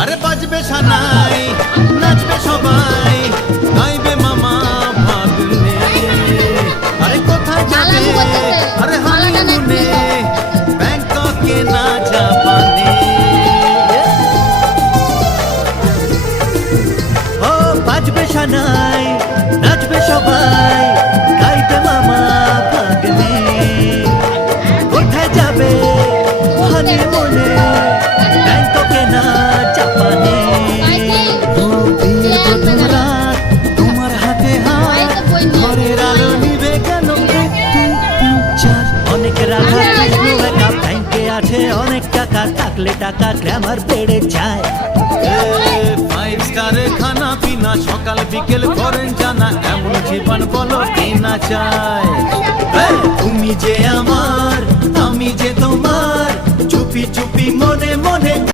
আরে বাজবে সানাই, নাচবে সবাই, গাইবে মামা ভাগ্নে। আরে কোথায় যাবে, আরে হানিমুনে, ব্যাংককে না জাপানে। ও বাজবে সানাই, নাচবে সবাই, গাইবে মামা ভাগ্নে। কোথায় যাবে হানিমুনে, ব্যাংককে না জাপানে। ও বিয়ের প্রথম রাত, তোমার হাতে হাত, ঘরের আলো নিভে গেল এক, দুই, তিন, চার। অনেক রাখা কৃষ্ণ একা, ব্যাংকে আছে অনেক টাকা, থাকলে টাকা গ্রামার বেড়ে যায়। ফাইভ স্টারে খানা পিনা, সকাল বিকেল করেন জানা, এমন জীবন বলো কেনা চায়। তুমি যে আমার, আমি যে তোমার, চুপি চুপি মনে মনে